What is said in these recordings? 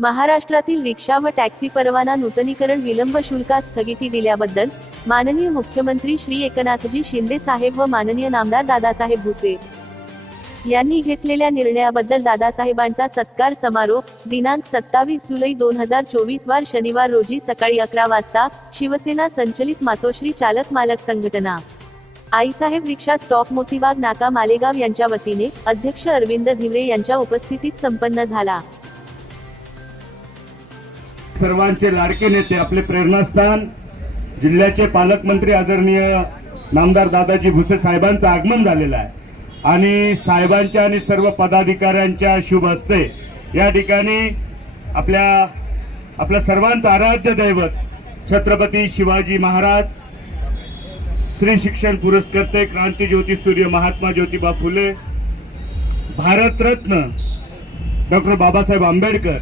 महाराष्ट्रातील रिक्षा व टॅक्सी परवाना नूतनीकरण विलंब शुल्कास स्थगिती दिल्याबद्दल माननीय मुख्यमंत्री श्री एकनाथजी शिंदे साहेब व माननीय नामदार दादासाहेब भुसे यांनी घेतलेल्या निर्णयाबद्दल दादासाहेबांचा सत्कार समारोप दिनांक सत्तावीस जुलै दोन हजार चोवीस वार शनिवार रोजी सकाळी अकरा वाजता शिवसेना संचलित मातोश्री चालक मालक संघटना. आईसाहेब रिक्षा स्टॉप मोतीबाग नाका मालेगाव यांच्या वतीने अध्यक्ष अरविंद धिवरे यांच्या उपस्थितीत संपन्न झाला. सर्वांचे लाडके नेते आपले प्रेरणास्थान जिल्ह्याचे पालकमंत्री आदरणीय नामदार दादाजी भुसे साहेबांचं आगमन झालेलं आहे. आणि साहेबांच्या आणि सर्व पदाधिकाऱ्यांच्या शुभ हस्ते या ठिकाणी आपल्या आपल्या सर्वांचं आराध्य दैवत छत्रपती शिवाजी महाराज स्त्री शिक्षण पुरस्कर्ते क्रांतीज्योती सूर्य महात्मा ज्योतिबा फुले भारतरत्न डॉक्टर बाबासाहेब आंबेडकर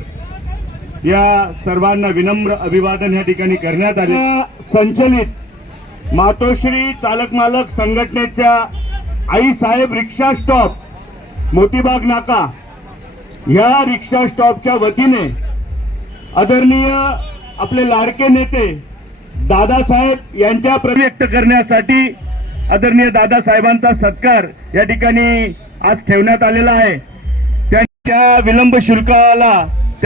या सर्वांना विनम्र अभिवादन या ठिकाणी करण्यात आले. संचलित मातोश्री चालक मालक संघटनेच्या आई साहेब रिक्षा स्टॉप मोतीबाग नाका या रिक्षा स्टॉपच्या वतीने आदरणीय आपले लाडके नेते दादासाहेब यांच्या व्यक्त करण्यासाठी आदरणीय दादासाहेबांचा सत्कार या ठिकाणी आज ठेवण्यात आलेला आहे. त्यांच्या विलंब शुल्काला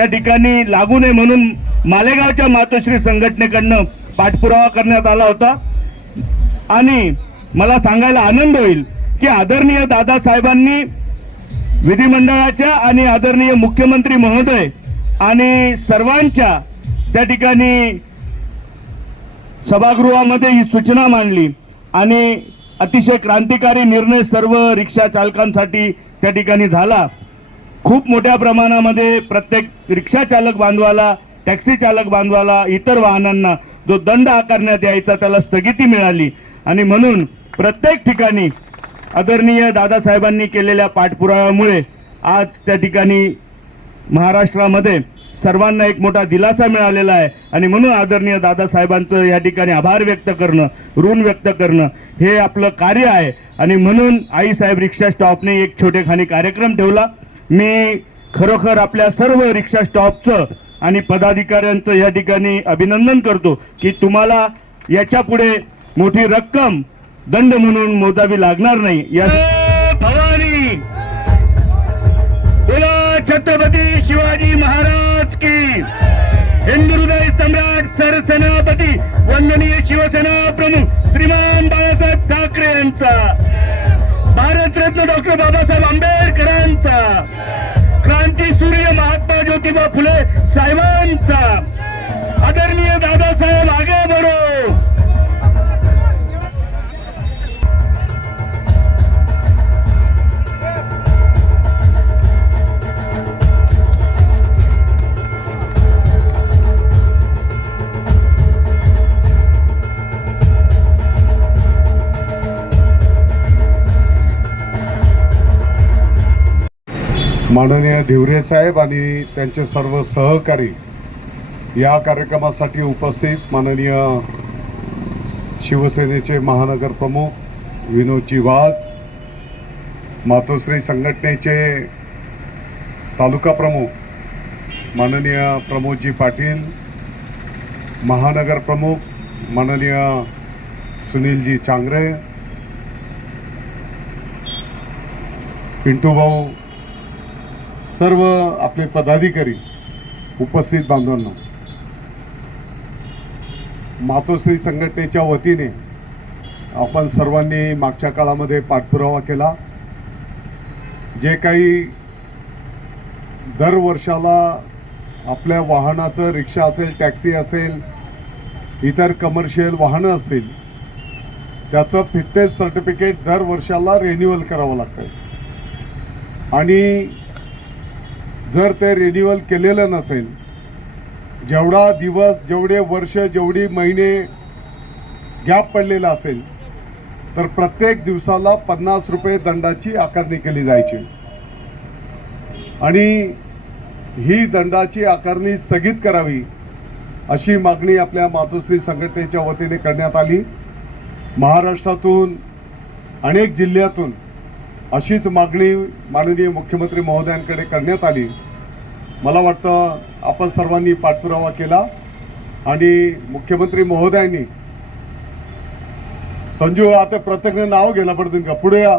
त्या ठिकाणी लागू नये म्हणून मालेगावच्या मातोश्री संघटनेकडनं पाठपुरावा करण्यात आला होता. आणि मला सांगायला आनंद होईल की आदरणीय दादासाहेबांनी विधिमंडळाच्या आणि आदरणीय मुख्यमंत्री महोदय आणि सर्वांच्या त्या ठिकाणी सभागृहामध्ये ही सूचना मांडली. आणि अतिशय क्रांतिकारी निर्णय सर्व रिक्षा चालकांसाठी त्या ठिकाणी झाला. खूप मोठ्या प्रमाणामध्ये प्रत्येक रिक्षा चालक बांधवाला टॅक्सी चालक बांधवाला इतर वाहनांना जो दंड आकारण्यात यायचा त्याला स्थगिती मिळाली. आणि म्हणून प्रत्येक ठिकाणी आदरणीय दादासाहेबांनी केलेल्या पाठपुराव्यामुळे आज त्या ठिकाणी महाराष्ट्रामध्ये सर्वांना एक मोठा दिलासा मिळालेला आहे. आणि म्हणून आदरणीय दादासाहेबांचं या ठिकाणी आभार व्यक्त करणं ऋण व्यक्त करणं हे आपलं कार्य आहे. आणि म्हणून आईसाहेब रिक्षा स्टॉपने एक छोटेखानी कार्यक्रम ठेवला. मी खरोखर आपल्या सर्व रिक्षा स्टॉपचं आणि पदाधिकाऱ्यांचं या ठिकाणी अभिनंदन करतो की तुम्हाला याच्यापुढे मोठी रक्कम दंड म्हणून मोजावी लागणार नाही. या भवानी! बोला छत्रपती शिवाजी महाराज की! हिंदू हृदय सम्राट सरसेनापती वंदनीय शिवसेना प्रमुख श्रीमान बाळासाहेब ठाकरे यांचा भारतरत्न डॉक्टर बाबासाहेब आंबेडकरांचा. क्रांती सूर्य महात्मा ज्योतिबा फुले साहेबांचा. आदरणीय दादासाहेब आगे बढो माननीय धिवरे साहेब आणि त्यांचे सर्व सहकारी या कार्यक्रमासाठी उपस्थित माननीय शिवसेनेचे महानगर प्रमुख विनोदजी वाघ मातोश्री संघटनेचे तालुका प्रमुख माननीय प्रमोदजी पाटील महानगर प्रमुख माननीय सुनीलजी चांगरे पिंटू भाऊ सर्व आपले पदाधिकारी उपस्थित बांधवांना मातोश्री संघटनेच्या वतीने आपण सर्वांनी मागच्या काळामध्ये पाठपुरावा केला. जे काही दर वर्षाला आपल्या वाहनाचं रिक्षा असेल टॅक्सी असेल इतर कमर्शियल वाहनं असतील त्याचं फिटनेस सर्टिफिकेट दर वर्षाला रिन्युअल करावं लागतं आणि जर ते रिन्युअल केलेलं नसेल जेवढा दिवस जेवढे वर्ष जेवढी महिने गॅप पडलेला असेल तर प्रत्येक दिवसाला पन्नास रुपये दंडाची आकारणी केली जायची. आणि ही दंडाची आकारणी स्थगित करावी अशी मागणी आपल्या मातोश्री संघटनेच्या वतीने करण्यात आली. महाराष्ट्रातून अनेक जिल्ह्यातून अशीच मागणी माननीय मुख्यमंत्री महोदयांकडे करण्यात आली. मला वाटतं आपण सर्वांनी पाठपुरावा केला आणि मुख्यमंत्री महोदयांनी संजू आता प्रत्येक नाव घ्यायला पडतील का? पुढे या.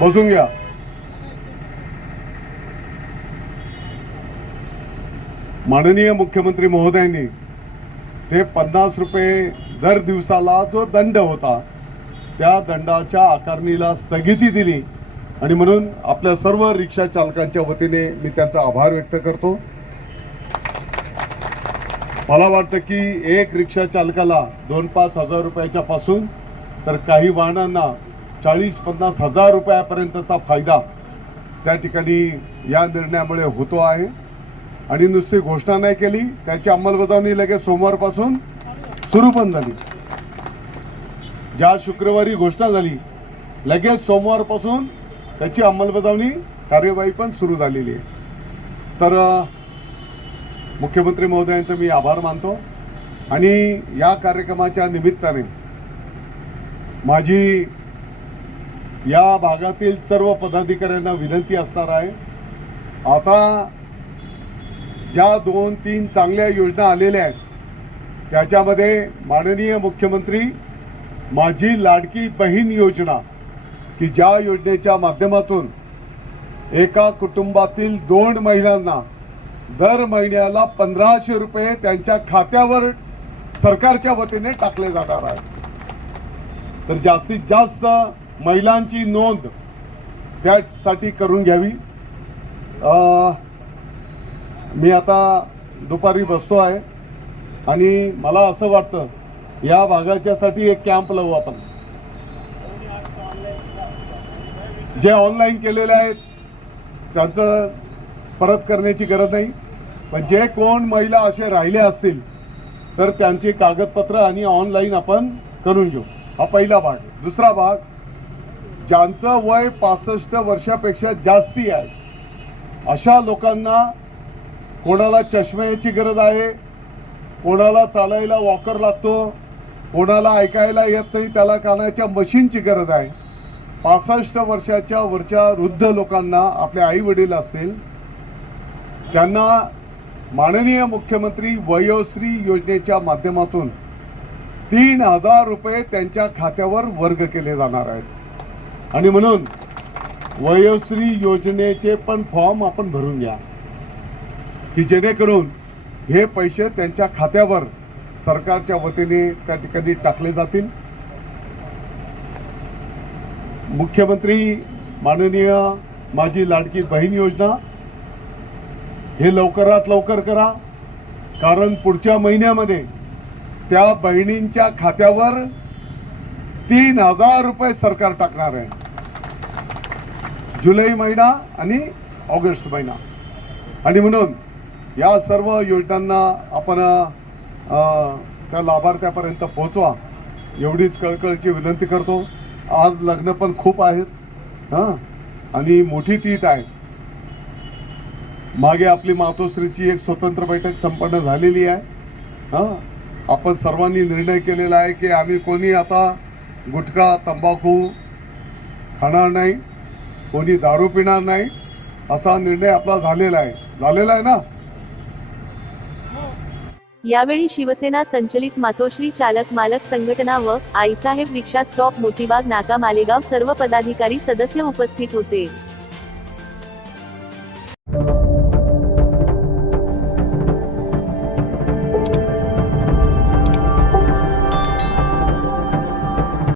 बसून घ्या. माननीय मुख्यमंत्री महोदयांनी ते पन्नास रुपये दर दिवसाला जो दंड होता त्या दंडाच्या आकारणीला स्थगिती दिली. आणि म्हणून आपल्या सर्व रिक्षा चालकांच्या वतीने मी त्यांचा आभार व्यक्त करतो. मला वाटतं की एक रिक्षा चालकाला दोन पाच हजार रुपयाच्या पासून तर काही वाहनांना चाळीस पन्नास हजार रुपयापर्यंतचा फायदा त्या ठिकाणी या निर्णयामुळे होतो आहे. आणि नुसती घोषणा नाही केली त्याची अंमलबजावणी लगेच सोमवारपासून सुरू पण झाली. ज्या शुक्रवारी घोषणा झाली लगेच सोमवारपासून त्याची अंमलबजावणी कार्यवाही पण सुरू झालेली आहे. तर मुख्यमंत्री महोदयांचा मी आभार मानतो आणि या कार्यक्रमाच्या निमित्ताने माझी या भागातील सर्व पदाधिकाऱ्यांना विनंती असणार आहे. आता ज्या दोन तीन चांगल्या योजना आलेल्या आहेत त्याच्यामध्ये माननीय मुख्यमंत्री माझी लाडकी बहीण योजना की ज्या योजनेच्या माध्यमातून एका कुटुंबातील दोन महिलांना दर महिन्याला पंधराशे रुपये त्यांच्या खात्यावर सरकारच्या वतीने टाकले जाणार आहेत. तर जास्तीत जास्त महिलांची नोंद त्यासाठी करून घ्यावी. मी आता दुपारी बसतो आहे. आणि मला असं वाटतं या भागाच्यासाठी एक कॅम्प लावू आपण. जे ऑनलाईन केलेले आहेत त्यांचं परत करण्याची गरज नाही. पण जे कोण महिला असे राहिले असतील तर त्यांची कागदपत्र आणि ऑनलाईन आपण करून घेऊ. हा पहिला भाग. दुसरा भाग ज्यांचं वय पासष्ट वर्षापेक्षा जास्ती आहे अशा लोकांना कोणाला चष्म्याची गरज आहे कोणाला चालायला वॉकर लागतो कोणाला ऐकायला येत नाही त्याला कानाच्या मशीनची गरज आहे. पासष्ट वर्षाच्या वरच्या वृद्ध लोकांना आपले आई वडील असतील त्यांना माननीय मुख्यमंत्री वयोश्री योजनेच्या माध्यमातून तीन हजार रुपये त्यांच्या खात्यावर वर्ग केले जाणार आहेत. आणि म्हणून वयोश्री योजनेचे पण फॉर्म आपण भरून घ्या की जेणेकरून हे पैसे त्यांच्या खात्यावर सरकारच्या वतीने त्या ठिकाणी टाकले जातील. मुख्यमंत्री माननीय माझी लाडकी बहीण योजना हे लवकरात लवकर करा कारण पुढच्या महिन्यामध्ये त्या बहिणींच्या खात्यावर तीन हजार रुपये सरकार टाकणार आहे. जुलै महिना आणि ऑगस्ट महिना. आणि म्हणून या सर्व योजनांना आपण त्या लाभार्थ्यापर्यंत पोहोचवा एवढीच कळकळची विनंती करतो. आज लग्न पण खूप आहेत हां? आणि मोठी तीत आहे. मागे आपली मातोश्रीची एक स्वतंत्र बैठक संपन्न झालेली आहे हां? आपण सर्वांनी निर्णय केलेला आहे की आम्ही कोणी आता गुटखा तंबाखू खाणार नाही कोणी दारू पिणार नाही असा निर्णय आपला झालेला आहे. झालेला आहे ना? यावेळी शिवसेना संचलित मातोश्री चालक मालक संघटना व आईसाहेब रिक्षा स्टॉप मोतीबाग नाका मालेगाव सर्व पदाधिकारी सदस्य उपस्थित होते.